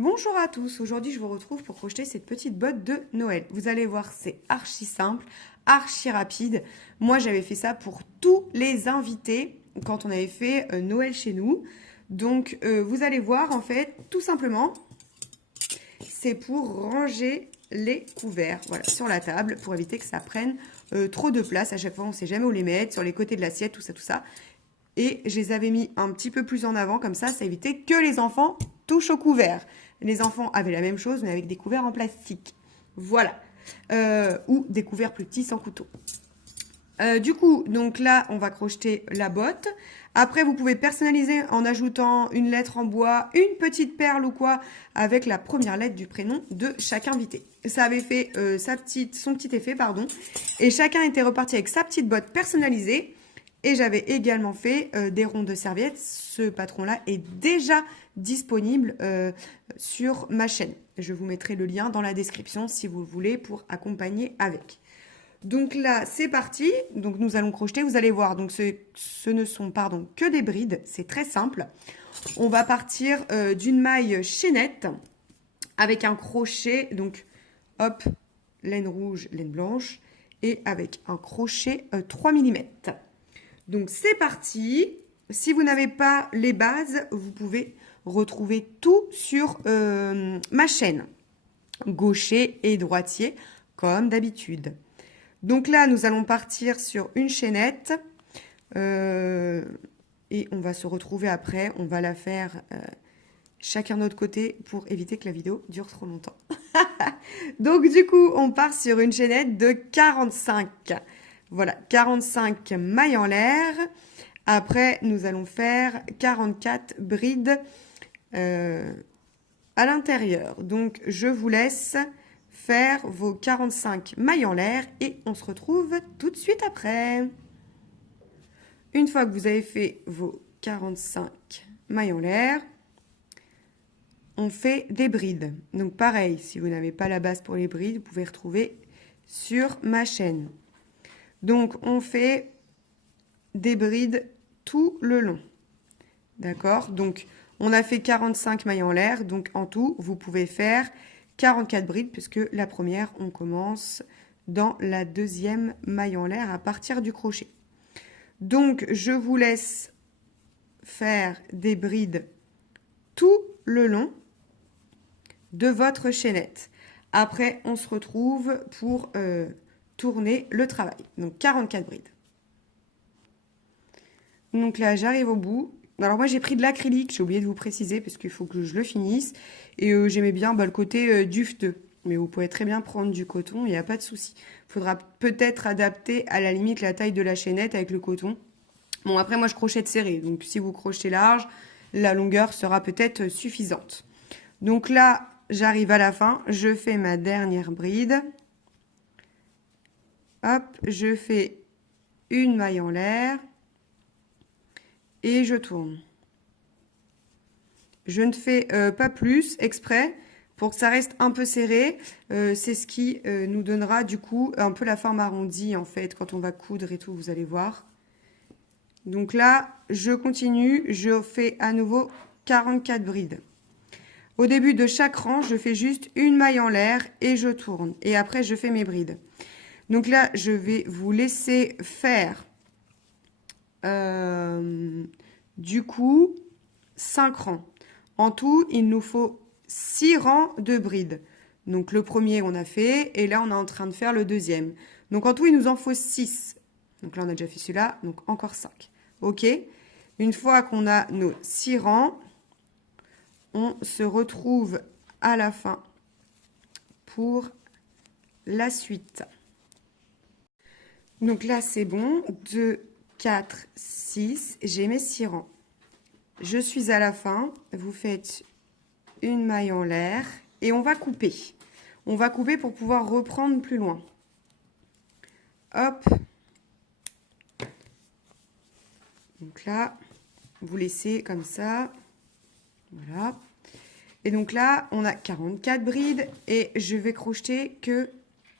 Bonjour à tous, aujourd'hui je vous retrouve pour crocheter cette petite botte de Noël. Vous allez voir, c'est archi simple, archi rapide. Moi j'avais fait ça pour tous les invités quand on avait fait Noël chez nous. Donc vous allez voir en fait, tout simplement, c'est pour ranger les couverts voilà, sur la table pour éviter que ça prenne trop de place. À chaque fois on ne sait jamais où les mettre, sur les côtés de l'assiette, tout ça, tout ça. Et je les avais mis un petit peu plus en avant, comme ça évitait que les enfants touchent au couvert. Les enfants avaient la même chose, mais avec des couverts en plastique. Voilà. Ou des couverts plus petits sans couteau. Du coup, donc là, on va crocheter la botte. Après, vous pouvez personnaliser en ajoutant une lettre en bois, une petite perle ou quoi, avec la première lettre du prénom de chaque invité. Ça avait fait son petit effet, pardon. Et chacun était reparti avec sa petite botte personnalisée. Et j'avais également fait des ronds de serviettes. Ce patron-là est déjà disponible sur ma chaîne. Je vous mettrai le lien dans la description si vous voulez pour accompagner avec. Donc là, c'est parti. Donc nous allons crocheter. Vous allez voir, donc ce ne sont que des brides. C'est très simple. On va partir d'une maille chaînette avec un crochet. Donc hop, laine rouge, laine blanche. Et avec un crochet 3 mm. Donc c'est parti. Si vous n'avez pas les bases, vous pouvez retrouver tout sur ma chaîne. Gaucher et droitier, comme d'habitude. Donc là, nous allons partir sur une chaînette. Et on va se retrouver après. On va la faire chacun de notre côté pour éviter que la vidéo dure trop longtemps. Donc du coup, on part sur une chaînette de 45. Voilà, 45 mailles en l'air. Après, nous allons faire 44 brides à l'intérieur. Donc, je vous laisse faire vos 45 mailles en l'air et on se retrouve tout de suite après. Une fois que vous avez fait vos 45 mailles en l'air, on fait des brides. Donc, pareil, si vous n'avez pas la base pour les brides, vous pouvez retrouver sur ma chaîne. Donc, on fait des brides tout le long. D'accord? Donc, on a fait 45 mailles en l'air. Donc, en tout, vous pouvez faire 44 brides puisque la première, on commence dans la deuxième maille en l'air à partir du crochet. Donc, je vous laisse faire des brides tout le long de votre chaînette. Après, on se retrouve pour tourner le travail. Donc 44 brides. Donc là, j'arrive au bout. Alors moi, j'ai pris de l'acrylique, j'ai oublié de vous préciser parce qu'il faut que je le finisse. Et j'aimais bien le côté dufteux. Mais vous pouvez très bien prendre du coton, il n'y a pas de souci. Il faudra peut-être adapter à la limite la taille de la chaînette avec le coton. Bon, après, moi, je crochette serré. Donc si vous crochetez large, la longueur sera peut-être suffisante. Donc là, j'arrive à la fin. Je fais ma dernière bride. Hop, je fais une maille en l'air et je tourne. Je ne fais pas plus exprès pour que ça reste un peu serré. C'est ce qui nous donnera du coup un peu la forme arrondie en fait quand on va coudre et tout, vous allez voir. Donc là, je continue, je fais à nouveau 44 brides. Au début de chaque rang, je fais juste une maille en l'air et je tourne. Et après, je fais mes brides. Donc là, je vais vous laisser faire du coup 5 rangs. En tout, il nous faut 6 rangs de brides. Donc le premier, on a fait et là, on est en train de faire le deuxième. Donc en tout, il nous en faut 6. Donc là, on a déjà fait celui-là, donc encore 5. OK? Une fois qu'on a nos 6 rangs, on se retrouve à la fin pour la suite. Donc là, c'est bon. 2, 4, 6. J'ai mes 6 rangs. Je suis à la fin. Vous faites une maille en l'air et on va couper. On va couper pour pouvoir reprendre plus loin. Hop. Donc là, vous laissez comme ça. Voilà. Et donc là, on a 44 brides et je vais crocheter que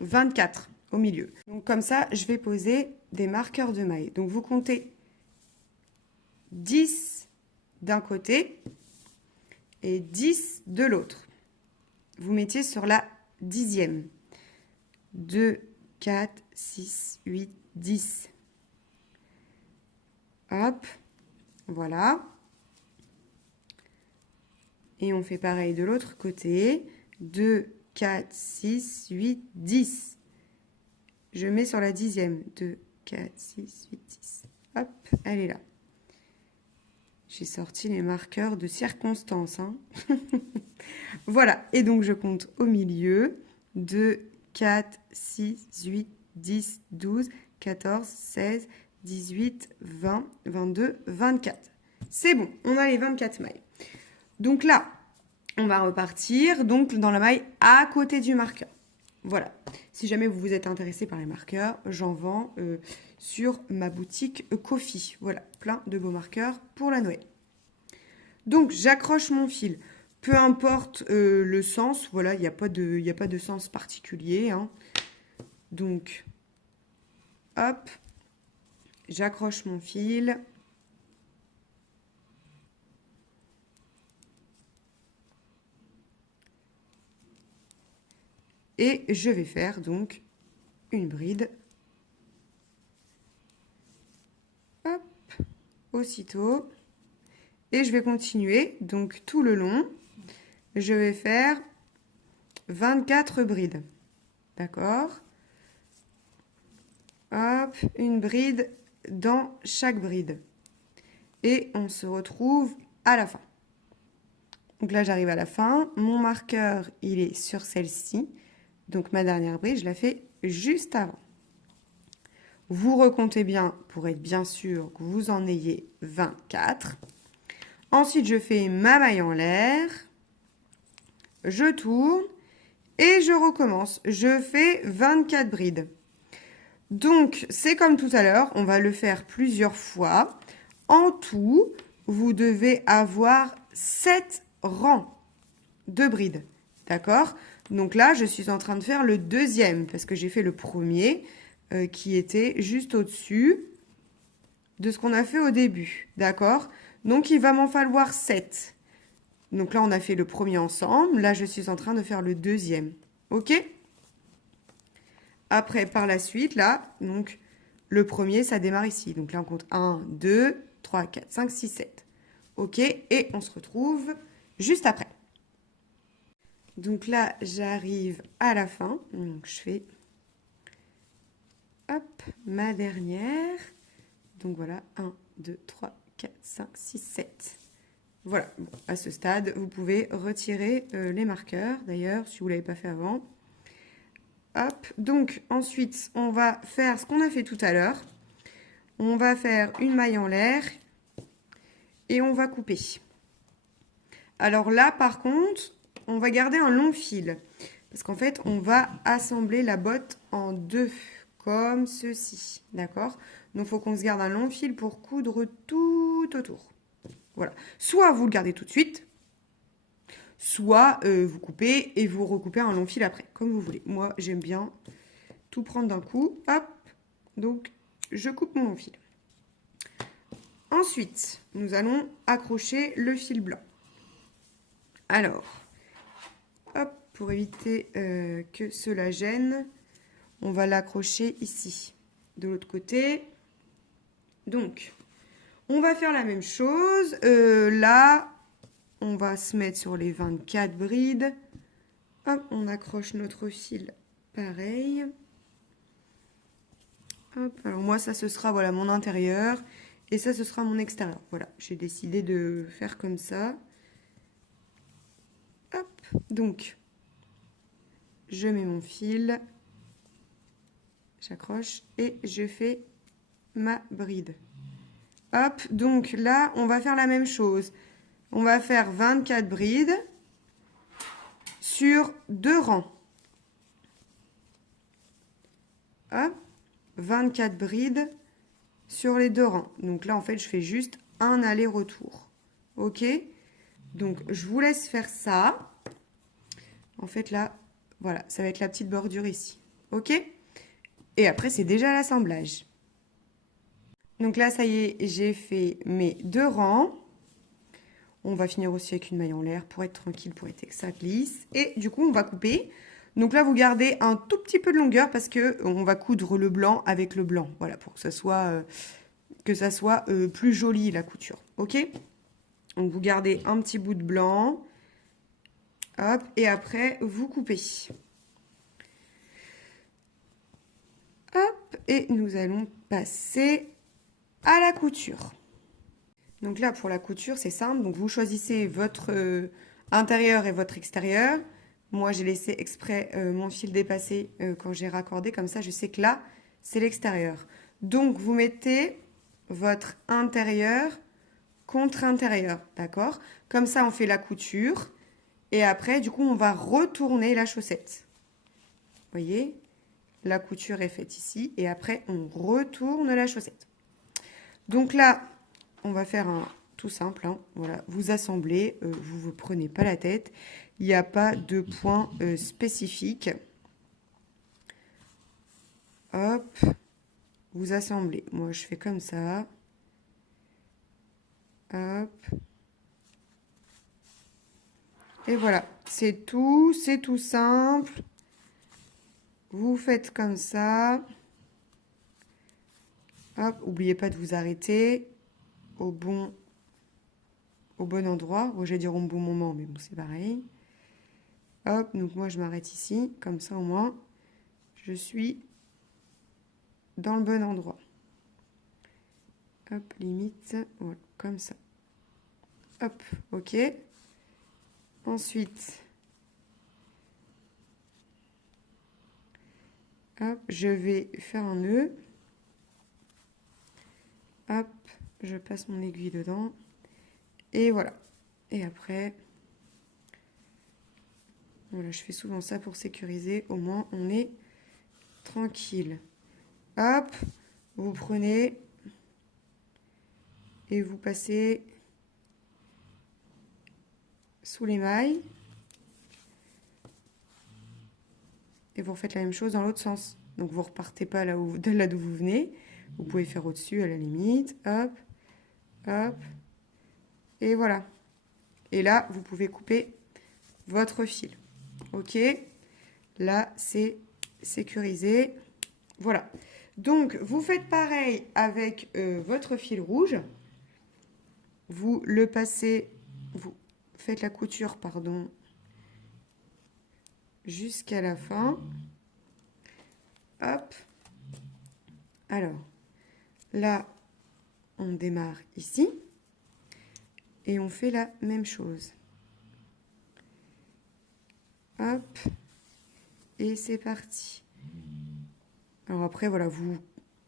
24 au milieu. Donc comme ça, je vais poser des marqueurs de mailles. Donc vous comptez 10 d'un côté et 10 de l'autre. vous mettiez sur la 10e. 2, 4, 6, 8, 10. Hop, voilà. Et on fait pareil de l'autre côté. 2, 4, 6, 8, 10. Je mets sur la 10e. 2, 4, 6, 8, 10. Hop, elle est là. J'ai sorti les marqueurs de circonstance. Hein. Voilà, et donc je compte au milieu. 2, 4, 6, 8, 10, 12, 14, 16, 18, 20, 22, 24. C'est bon, on a les 24 mailles. Donc là, on va repartir donc dans la maille à côté du marqueur. Voilà. Si jamais vous vous êtes intéressé par les marqueurs, j'en vends sur ma boutique Ko-fi. Voilà, plein de beaux marqueurs pour la Noël. Donc, j'accroche mon fil. Peu importe le sens, voilà, il n'y a pas de sens particulier. Hein. Donc, hop, j'accroche mon fil. Et je vais faire donc une bride. Hop, aussitôt. Et je vais continuer, donc tout le long, je vais faire 24 brides. D'accord? Hop, une bride dans chaque bride. Et on se retrouve à la fin. Donc là, j'arrive à la fin. Mon marqueur, il est sur celle-ci. Donc ma dernière bride, je la fais juste avant. Vous recomptez bien pour être bien sûr que vous en ayez 24. Ensuite, je fais ma maille en l'air. Je tourne et je recommence. Je fais 24 brides. Donc, c'est comme tout à l'heure, on va le faire plusieurs fois. En tout, vous devez avoir 7 rangs de brides. D'accord? Donc là, je suis en train de faire le deuxième parce que j'ai fait le premier qui était juste au-dessus de ce qu'on a fait au début. D'accord? Donc, il va m'en falloir 7. Donc là, on a fait le premier ensemble. Là, je suis en train de faire le deuxième. OK? Après, par la suite, là, donc, le premier, ça démarre ici. Donc là, on compte 1, 2, 3, 4, 5, 6, 7. OK? Et on se retrouve juste après. Donc là, j'arrive à la fin. Donc, je fais, hop, ma dernière. Donc voilà, 1, 2, 3, 4, 5, 6, 7. Voilà, bon, à ce stade, vous pouvez retirer les marqueurs, d'ailleurs, si vous ne l'avez pas fait avant. Hop, donc ensuite, on va faire ce qu'on a fait tout à l'heure. On va faire une maille en l'air et on va couper. Alors là, par contre, on va garder un long fil. Parce qu'en fait, on va assembler la botte en deux, comme ceci. D'accord? Donc, il faut qu'on se garde un long fil pour coudre tout autour. Voilà. Soit vous le gardez tout de suite, soit vous coupez et vous recoupez un long fil après, comme vous voulez. Moi, j'aime bien tout prendre d'un coup. Hop, donc je coupe mon long fil. Ensuite, nous allons accrocher le fil blanc. Alors, hop, pour éviter que cela gêne, on va l'accrocher ici, de l'autre côté. Donc, on va faire la même chose. Là, on va se mettre sur les 24 brides. Hop, on accroche notre fil pareil. Hop, alors moi, ça, ce sera voilà, mon intérieur. Et ça, ce sera mon extérieur. Voilà, j'ai décidé de faire comme ça. Hop, donc, je mets mon fil. J'accroche et je fais ma bride. Hop, donc là, on va faire la même chose. On va faire 24 brides sur 2 rangs. Hop, 24 brides sur les 2 rangs. Donc là, en fait, je fais juste un aller-retour. OK? Donc, je vous laisse faire ça. En fait, là, voilà, ça va être la petite bordure ici. OK? Et après, c'est déjà l'assemblage. Donc là, ça y est, j'ai fait mes 2 rangs. On va finir aussi avec une maille en l'air pour être tranquille, pour être que ça glisse. Et du coup, on va couper. Donc là, vous gardez un tout petit peu de longueur parce que on va coudre le blanc avec le blanc. Voilà, pour que ça soit plus joli la couture. Ok? Donc vous gardez un petit bout de blanc. Hop, et après, vous coupez. Hop, et nous allons passer à la couture. Donc là, pour la couture, c'est simple. Donc vous choisissez votre intérieur et votre extérieur. Moi, j'ai laissé exprès mon fil dépasser quand j'ai raccordé. Comme ça, je sais que là, c'est l'extérieur. Donc, vous mettez votre intérieur contre intérieur. D'accord? Comme ça, on fait la couture. Et après, du coup, on va retourner la chaussette. Vous voyez? La couture est faite ici. Et après, on retourne la chaussette. Donc là, on va faire un tout simple. Hein. Voilà, vous assemblez, vous ne vous prenez pas la tête. Il n'y a pas de point spécifique. Hop, vous assemblez. Moi, je fais comme ça. Hop. Et voilà, c'est tout simple. Vous faites comme ça. Hop, n'oubliez pas de vous arrêter au bon endroit. Bon, j'allais dire au bon moment, mais bon, c'est pareil. Hop, donc moi, je m'arrête ici. Comme ça, au moins, je suis dans le bon endroit. Hop, limite, voilà, comme ça. Hop, ok. Ensuite, hop, je vais faire un nœud. Hop, je passe mon aiguille dedans. Et voilà. Et après, voilà, je fais souvent ça pour sécuriser. Au moins, on est tranquille. Hop, vous prenez et vous passez sous les mailles. Et vous refaites la même chose dans l'autre sens. Donc, vous repartez pas là d'où vous venez. Vous pouvez faire au-dessus à la limite. Hop, hop. Et voilà. Et là, vous pouvez couper votre fil. Ok. Là, c'est sécurisé. Voilà. Donc, vous faites pareil avec votre fil rouge. Vous le passez, vous faites la couture, pardon, jusqu'à la fin. Hop. Alors, là, on démarre ici. Et on fait la même chose. Hop. Et c'est parti. Alors après, voilà, vous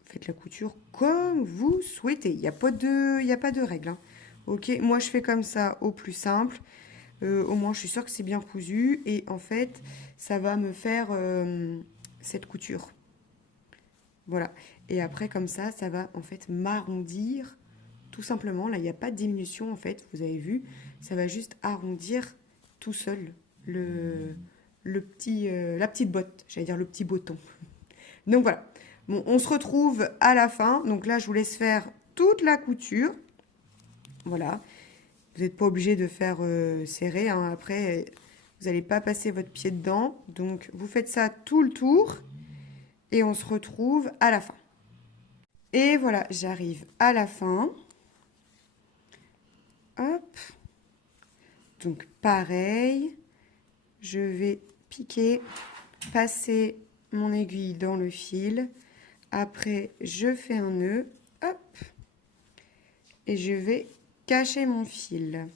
faites la couture comme vous souhaitez. Il n'y a pas de règle. Hein. Ok, moi je fais comme ça au plus simple. Au moins, je suis sûre que c'est bien cousu. Et en fait, ça va me faire cette couture. Voilà. Et après, comme ça va en fait m'arrondir tout simplement. Là, il n'y a pas de diminution en fait. Vous avez vu, ça va juste arrondir tout seul la petite botte. J'allais dire le petit botton. Donc voilà. Bon, on se retrouve à la fin. Donc là, je vous laisse faire toute la couture. Voilà. Vous n'êtes pas obligé de faire serrer. Hein. Après, vous n'allez pas passer votre pied dedans. Donc, vous faites ça tout le tour. Et on se retrouve à la fin. Et voilà, j'arrive à la fin. Hop. Donc, pareil. Je vais piquer, passer mon aiguille dans le fil. Après, je fais un nœud. Hop. Et je vais cacher mon fil.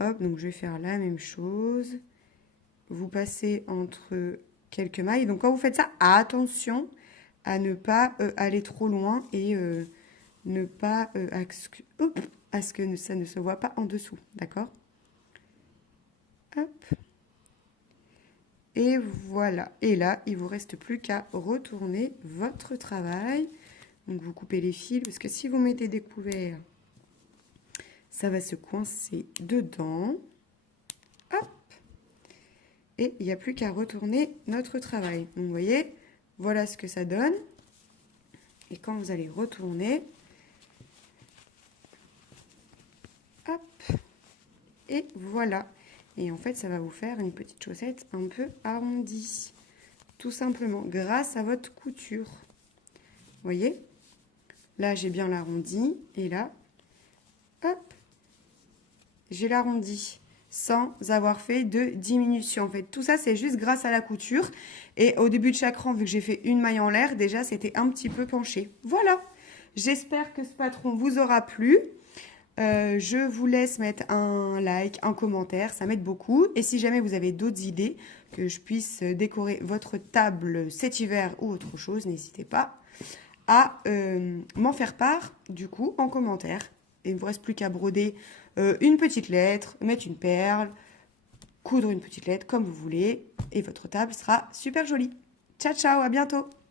Hop, donc je vais faire la même chose. Vous passez entre quelques mailles. Donc quand vous faites ça, attention à ne pas aller trop loin et ne pas à ce que ça ne se voit pas en dessous. D'accord? Hop. Et voilà. Et là, il ne vous reste plus qu'à retourner votre travail. Donc vous coupez les fils parce que si vous mettez des couverts, ça va se coincer dedans. Hop. Et il n'y a plus qu'à retourner notre travail. Donc vous voyez, voilà ce que ça donne. Et quand vous allez retourner, hop, Voilà. Et en fait, ça va vous faire une petite chaussette un peu arrondie. Tout simplement, grâce à votre couture. Vous voyez? Là, j'ai bien l'arrondi. Et là, hop, j'ai l'arrondi. Sans avoir fait de diminution. En fait, tout ça, c'est juste grâce à la couture. Et au début de chaque rang, vu que j'ai fait une maille en l'air, déjà, c'était un petit peu penché. Voilà. J'espère que ce patron vous aura plu. Je vous laisse mettre un like, un commentaire, ça m'aide beaucoup. Et si jamais vous avez d'autres idées, que je puisse décorer votre table cet hiver ou autre chose, n'hésitez pas à m'en faire part, du coup, en commentaire. Et il ne vous reste plus qu'à broder une petite lettre, mettre une perle, coudre une petite lettre, comme vous voulez. Et votre table sera super jolie. Ciao, ciao, à bientôt!